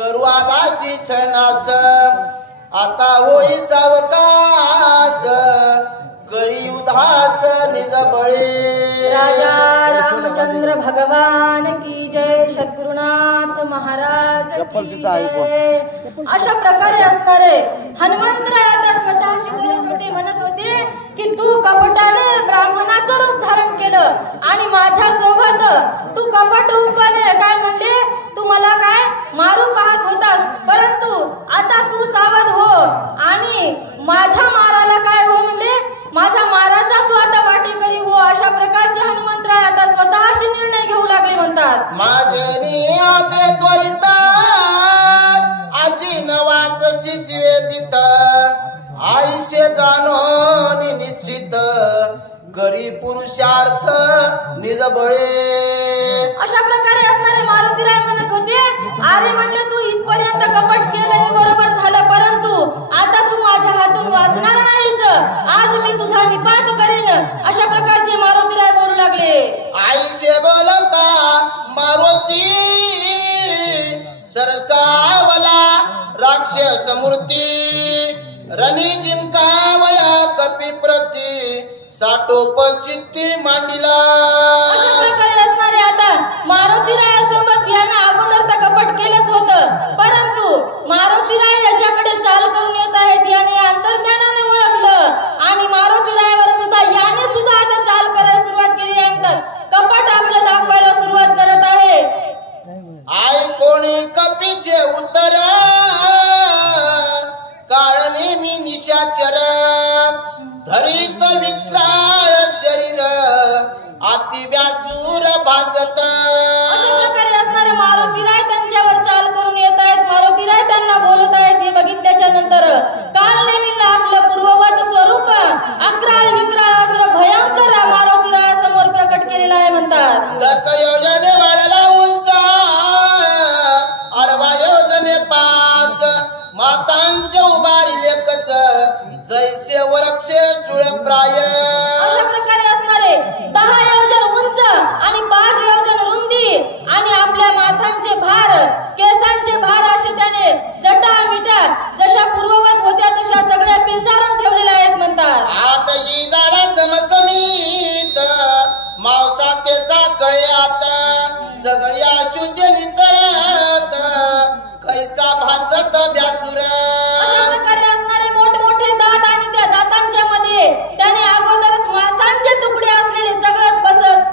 करू आलाशी छळनास आता होई सावकास करी उदास निज बळे राजा रामचंद्र भगवान की जय, सद्गुरुनाथ महाराज की जय. अशा प्रकारे असणारे हनुमंतराय आता स्वतःशी बोलत होते, म्हणत होते की तू कपटाने ब्राह्मणाचं रूप धारण केलं आणि माझ्या सोबत तू कपट रूपाने काय म्हणले, तू मला काय मारू पाहत होतास, परंतु आता तू सावध हो आणि माझ्या माराला काय हो म्हणले, माझ्या माराचा तू आता वाटेकरी हो. अशा प्रकारचे हनुमंतराय आता स्वतःशी निर्णय घेऊ लागले. म्हणतात माझे नियाते त्वरित आजी नवाच शिजवे जित आईशे जाणो निश्चित करी पुरुषार्थ निज बळे. अशा प्रकारे असणारे मारुतीराय म्हणत होते, अरे म्हणले तू इथपर्यंत कपट केलं हे बरोबर झालं, परंतु आता तू माझ्या हातून वाचणार नाहीस, आज मी तुझा निपात करीन. अशा प्रकारचे मारुतीराय बोलू लागले. आईशे बोलता मारुती सरसावला राक्षस मूर्ती रणी जिंकावया कपी प्रती साठोपचित्ती मांडिला. अशा प्रकारे असणारे आता मारुतीराय सोबत यानं अगोदर तर कपट केलंच होतं, परंतु मारुतीराय याच्याकडे चाल करून येत आहेत याने अंतर्ज्ञानाने ओळखलं आणि मारुतीरायवर सुद्धा याने सुद्धा आता चाल करायला सुरुवात केली आहे. म्हणतात कपट आपलं दाखवायला सुरुवात करत आहे. आई कोणी कपीचे उत्तर काळणी मी निशाचर धरित विक्राळ शरीर अति व्यासूर भासत. अशा प्रकारे असणारे मारुतीराय त्यांच्यावर चाल करून येत आहेत. मारुतीराय त्यांना बोलत आहेत. हे बघितल्याच्या नंतर काल नेमीला आपलं पूर्ववत स्वरूप अक्राळ विक्राळ असं भयंकर मारुतीराय समोर प्रकट केलेलं आहे. म्हणतात 10 योजने वाढला उंच आडवा योजने 5 मातांच्या उभारी लेखच जैसे वरक्षे सुळप्राय. अशा प्रकारे असणारे 10 योजन उंच आणि 5 योजन रुंदी आणि आपल्या माथांचे भार केसांचे भार असे त्याने जटा मिटा जशा पूर्ववत होत्या तशा सगळ्या पिंजारून ठेवलेल्या आहेत. म्हणतात 8 दाडा समसमीत मांसाचे चाकळे आत सगळी अशुद्ध नितळत कैसा भासत व्यासूर. अशा प्रकारे असणारे मोठमोठे दात आणि त्या दातांच्या मध्ये त्याने अगोदरच मांसांचे तुकडे असलेले जगत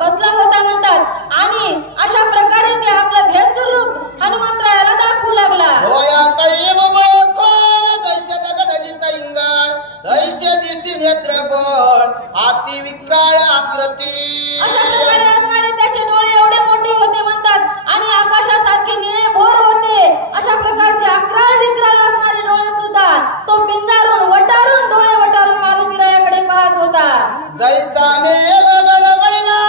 बसला होता. म्हणतात आणि अशा प्रकारे ते आपलं भेसूर रूप हनुमंतरायाला दाखवू लागला. होया कळी बुबळ खोल जैसे दगदगीत इंगळ जैसे दिसती नेत्र गोळ अति विक्राळ आकृती. अशा प्रकारे असणारे त्याचे डोळे एवढे मोठे होते. म्हणतात आणि आकाशासारखे निळे भोर होते. अशा प्रकारचे अक्राळ विक्राळ असणारे डोळे सुद्धा तो पिंजारून वटारून डोळे वटारून मारुतीरायाकडे पाहत होता. जैसा मेघ गडगडला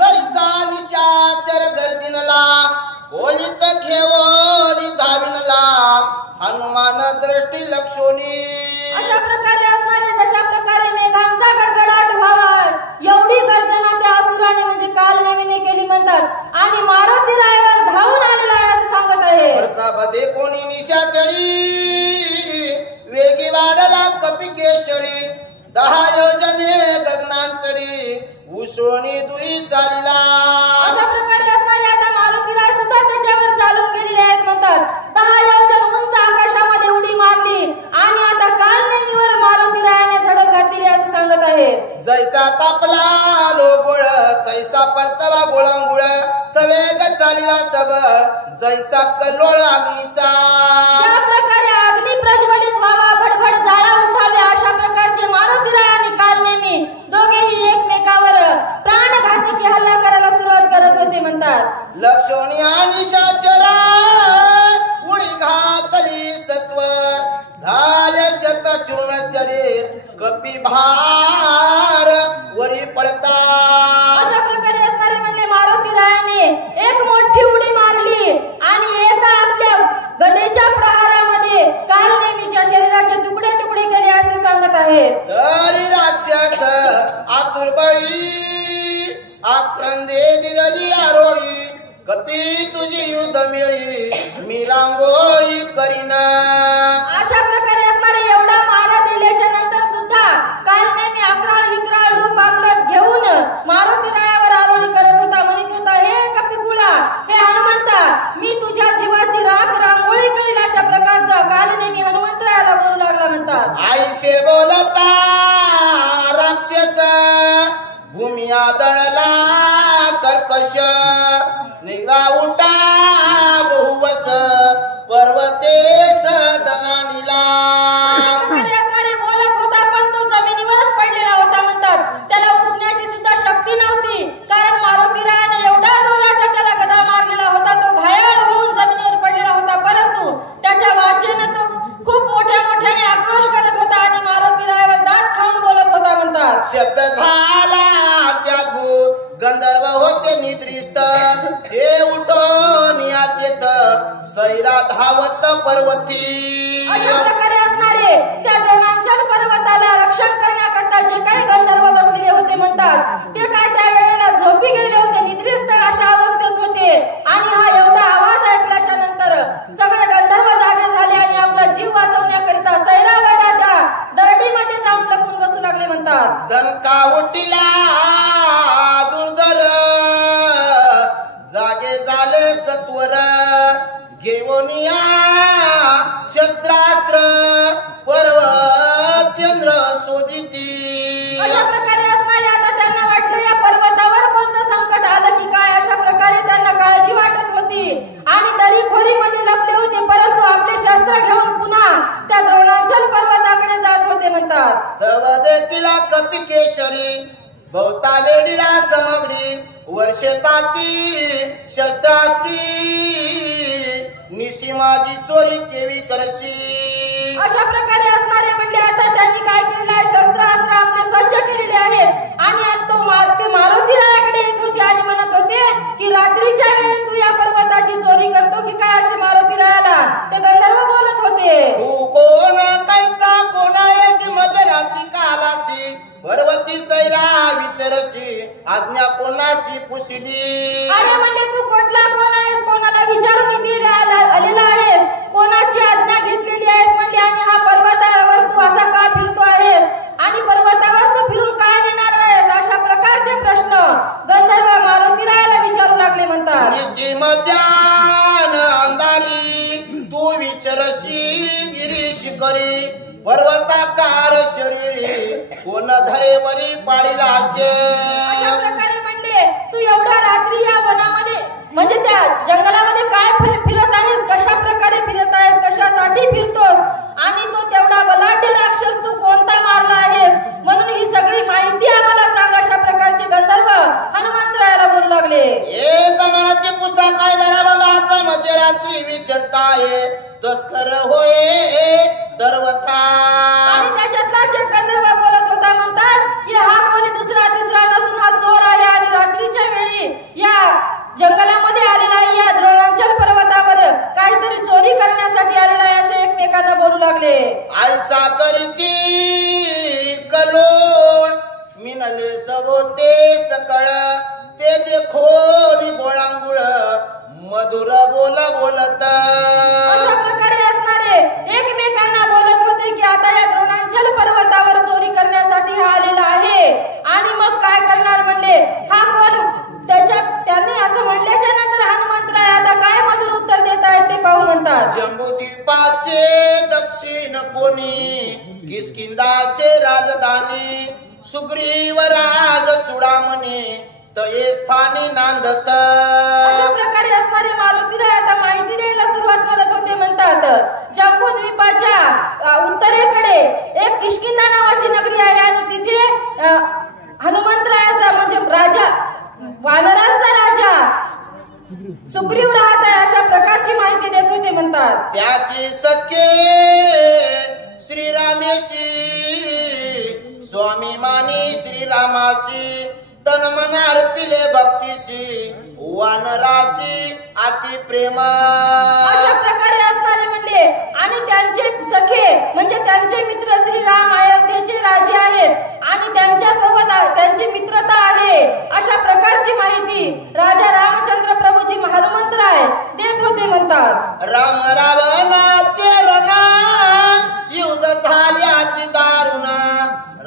तैसा निशाचर गर्जिनला ओलित घेऊन धाविनला हनुमान दृष्टी लक्षोनी. अशा प्रकारे असणारे जशा प्रकारे मेघांचा गडगडाट व्हावा एवढी गर्जना त्या असुराने म्हणजे काल नेमीने केली. म्हणतात आणि मारुतीरायावर धावून आलेला आहे असं सांगत आहे. प्रतापदे कोणी निशाचरी वेगी वाढला कपिकेश्वरी 10 योजने गगनांतरी उसळणी दुरी चालिला. अशा प्रकारे असणारे आता मारुतीराय सुद्धा त्याच्यावर चालून गेलेले आहेत. म्हणतात 10 योजन उंच आकाशामध्ये उडी मारली आणि आता काल नेमीवर मारुतीरायाने झडप घातलेली असं सांगत आहे. जैसा तापला लोगुळ तैसा परतला गोळंगुळ सवेग चालिला सबळ जैसा कल्लोळ अग्नीचा. ज्या प्रकारे अग्नी प्रज्वलित व्हावा भडभड जाळा उठावे अशा प्रकारचे मारुतीराय आणि काल नेमी दोघेही एकमेकावर प्राणघातकी हल्ला करायला सुरुवात करत होते. म्हणतात लक्षणी आणि शाचरा उडी घातली सत्वर झाले शत चूर्ण शरीर कपी भार वरी पडता. अशा प्रकारे असणारे म्हणले मारुतीरायाने एक मोठी उडी मारली आणि एका आपल्या गदेच्या प्रहारामध्ये काल नेमीच्या शरीराचे तुकडे तुकडे केले असे सांगत आहेत. तरी राक्षस आतुरबळी आक्रंदे दिरली आरोळी कपी तुझी युद्ध मिळी मी रांगोळी करीना. अशा प्रकारे असणारे एवढा मारा दिल्याच्या नंतर सुद्धा काल नेहमी अकराळ विक्राळ रूप आपलं घेऊन मारुती रायावर आरोळी करत होता. म्हणत होता, हे कपिकुळा, हे हनुमंता, मी तुझ्या जीवाची राख रांगोळी करील. अशा प्रकारचा काल नेहमी हनुमंतरायाला बोलू लागला म्हणतात. आईसे बोलता राक्षस भूमी आदळला कर्कश निघा उठा बहुवस पर्वते सदनानीला. असणारे बोलत होता पण तो जमिनीवरच पडलेला होता म्हणतात. त्याला उठण्याची सुद्धा शक्ती नव्हती, कारण मारुतीरायाने एवढा जोराचा त्याला गदा मारलेला होता. तो घायाळ होऊन जमिनीवर पडलेला होता, परंतु त्याच्या वाचेने तो खूप मोठ्याने आक्रोश करत होता आणि मारुतीरायावर दात खाऊन बोलत होता म्हणतात. शब्द झाला त्यागू गंधर्व होते निद्रिस्त हे उठून यात येत सैरा धावत पर्वती. अशा प्रकारे असणारे त्या द्रोणांचल पर्वताला रक्षण करण्याकरता जे काही गंधर्व बसलेले होते म्हणतात, ते काय त्या वेळेला झोपी गेलेले होते, निद्रिस्त अशा अवस्थेत होते. आणि हा एवढा आवाज ऐकल्याच्या नंतर सगळे गंधर्व जागे झाले आणि आपला जीव वाचवण्याकरिता सैरा वैरा त्या दरडीमध्ये जाऊन लपून बसू लागले म्हणतात. दणका उठिला दुर्धर जागे झाले सत्वर घेऊन या शस्त्रास्त्र पर्वत चंद्र शोधिती. अशा प्रकारे असणारे आता त्यांना वाटलं या पर्वतावर कोणतं संकट आलं की काय, अशा प्रकारे त्यांना काळजी वाटत होती आणि दरीखोरीमध्ये लपले होते, परंतु आपले शस्त्र घेऊन पुन्हा त्या द्रोणांचल पर्वताकडे जात होते म्हणतात. तव देखील कपिकेशरी बहुता वेडीला समग्री वर्षेताती शस्त्रास्त्री निशी माझी चोरी केवी करशी. अशा प्रकारे असणारे म्हणले आता त्यांनी काय केलेलं आहे, शस्त्रास्त्र आपले सज्ज केलेले आहेत आणि ते मारुतीरायाकडे येत होते आणि म्हणत होते की रात्रीच्या वेळी तू या पर्वताची चोरी करतो की काय, असे मारुतीरायाला ते गंधर्व बोलत होते. तू कोण कायचा कोणायसी मध्यरात्री कालासी पर्वती सैरा विचारशी आज्ञा कोणाशी पुसली. अरे म्हणले तू कुठला कोण आहेस, कोणाला विचारून आलेला आहेस, कोणाची आज्ञा घेतलेली आहेस म्हणले, आणि हा पर्वतावर तू असा का फिरतो आहेस आणि पर्वतावर तू फिरून काय नेणार आहेस, अशा प्रकारचे प्रश्न गंधर्व मारुतीरायाला विचारू लागले म्हणतात. निशी मध्यान अंधारी तू विचारशी गिरीश करी पर्वताकार शरीरी कोण धरेवरी पाडीला असे. अशा प्रकारे म्हणले तू एवढ्या रात्री या वनामध्ये म्हणजे त्या जंगलामध्ये काय फिरत आहेस, कशा प्रकारे फिरत आहेस, कशासाठी फिरतोस आणि तो तेवढा बलाढ्य राक्षस तू कोणता मारला आहेस, म्हणून ही सगळी माहिती आम्हाला सांग, अशा प्रकारचे गंधर्व हनुमंतरायाला बोलू लागले. एक मराठी पुस्तक आहे धराबंद हातवा मध्यरात्री विचारताय तस्कर होय सर्वथा. आणि त्याच्यातलाच एक गंधर्व बोलत होता म्हणतात की हा कोणी दुसरा तिसरा नसून हा चोर आहे आणि रात्रीच्या वेळी या जंगलामध्ये आलेला आहे, या द्रोणांचल पर्वतावर काहीतरी चोरी करण्यासाठी आलेला आहे, असे एकमेकांना बोलू लागले. आयसा करीती कलोळ मिनले सबोते सकळ ते देखोनी गोळांगुळ मधुर बोलत. अशा प्रकारे असणारे एकमेकांना बोलत होते की आता या द्रोणांचल पर्वतावर चोरी करण्यासाठी हा आलेला आहे आणि मग काय करणार म्हणले, हा कोण, त्याने असं म्हणल्याच्या नंतर हनुमंतराय आता काय मधुर उत्तर देत आहेत ते पाहू म्हणतात. जंबूद्वीपाचे दक्षिण कोणी किष्किंधाचे राजधानी सुग्रीवराज चुडामणी तये स्थानी नांदत. अशा प्रकारे असणारे मारुतीराय आता माहिती द्यायला सुरुवात करत होते म्हणतात. जंबूद्वीपाच्या उत्तरेकडे एक किष्किंधा नावाची नगरी आहे आणि तिथे हनुमंतरायाचा म्हणजे राजा, वानरांचा राजा सुग्रीव राहत आहे, अशा प्रकारची माहिती देत होते म्हणतात. त्यासी सखे श्रीरामेशी स्वामी मानी श्रीरामासी तन मन अर्पिले भक्तीशी वानराशी अति प्रेम. अशा प्रकारे असणारे म्हणले आणि त्यांच्या त्यांचे सखे म्हणजे त्यांचे मित्र श्रीराम अयोध्येचे राजे आहेत आणि त्यांच्या सोबत त्यांची मित्रता आहे अशा प्रकारची माहिती राजा रामचंद्र प्रभूजी हनुमंतराय देत होते म्हणतात. राम रावणाचे रणा युद्ध झाल्याची दारुण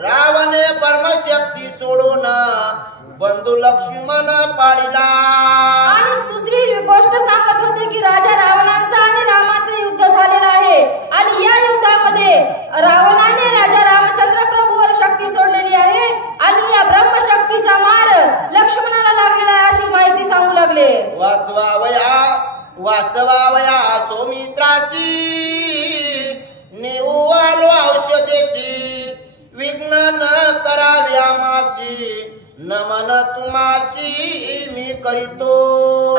रावणे परमशक्ती सोडून बंधू लक्ष्मण पाडिला. आणि दुसरी गोष्ट सांगत होते की राजा रावणांचा आणि रामाचं युद्ध झालेलं आहे आणि या युद्धामध्ये रावणाने राजा रामचंद्र प्रभूवर शक्ती सोडलेली आहे आणि या ब्रह्मशक्तीचा मार लक्ष्मणाला लागलेला आहे अशी माहिती सांगू लागले. वाचवावया सौमित्रासी नेऊ आलो औषधेसी विघ्न न कराव्या मासी नमन तुमासी मी करीतो.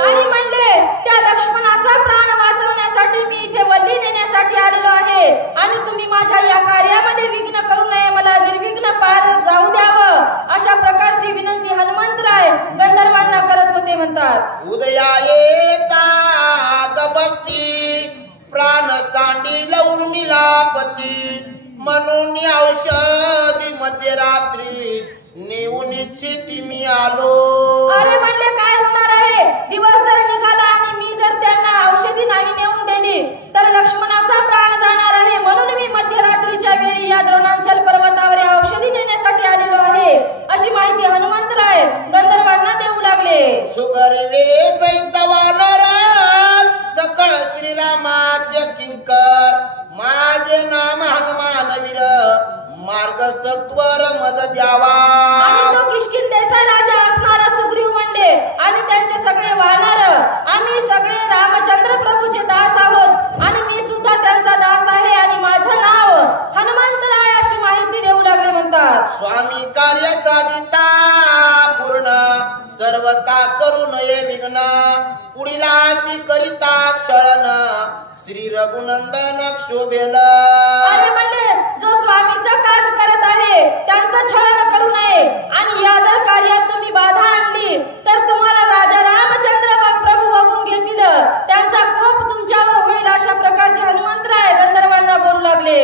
आणि म्हणले त्या लक्ष्मणाचा प्राण वाचवण्यासाठी मी इथे वल्ली नेण्यासाठी आलेलो आहे आणि तुम्ही माझ्या या कार्यामध्ये विघ्न करू नये मला निर्विघ्न पार जाऊ द्यावं अशा प्रकारची विनंती हनुमंतराय गंधर्वांना करत होते म्हणतात. उदया येता गबस्ती प्राण सांडील उर्मिला पती म्हणून औषधी मध्यरात्री नेऊन इच्छिती मी आलो. अरे म्हणले काय होणार आहे दिवस जर निघाला आणि मी जर त्यांना औषधी नाही नेऊन दिली तर लक्ष्मणाचा प्राण जाणार आहे म्हणून मी मध्यरात्रीच्या वेळी या द्रोणांचल पर्वतावर औषधी नेण्यासाठी आलेलो आहे अशी माहिती हनुमंतराय गंधर्वांना देऊ लागले. सुगर्वे सहित वानर सकळ श्रीरामाचे किंकर माझे नाम हनुमान वीर मार्ग सत्वर मज द्यावा. आणि तो किष्किंधेचा राजा असणारा सुग्रीव म्हणले आणि त्यांचे सगळे वानर आम्ही सगळे रामचंद्र प्रभूचे दास आहोत आणि मी सुद्धा त्यांचा दास आहे आणि माझं नाव हनुमंतराय अशी माहिती देऊ लागले म्हणतात. स्वामी कार्य साधिता पूर्ण सर्वता करू नये विघ्न पुढीलासी करिता छळन श्री रघुनंदन क्षोभेल. अरे म्हणले जो स्वामीचा काज करत आहे त्यांचा छळन करू नये आणि या जर कार्यात तुम्ही बाधा आणली तर तुम्हाला राजा रामचंद्र प्रभू बघून घेतील त्यांचा कोप तुमच्यावर होईल अशा प्रकारचे हनुमंतराय गंधर्वांना बोलू लागले.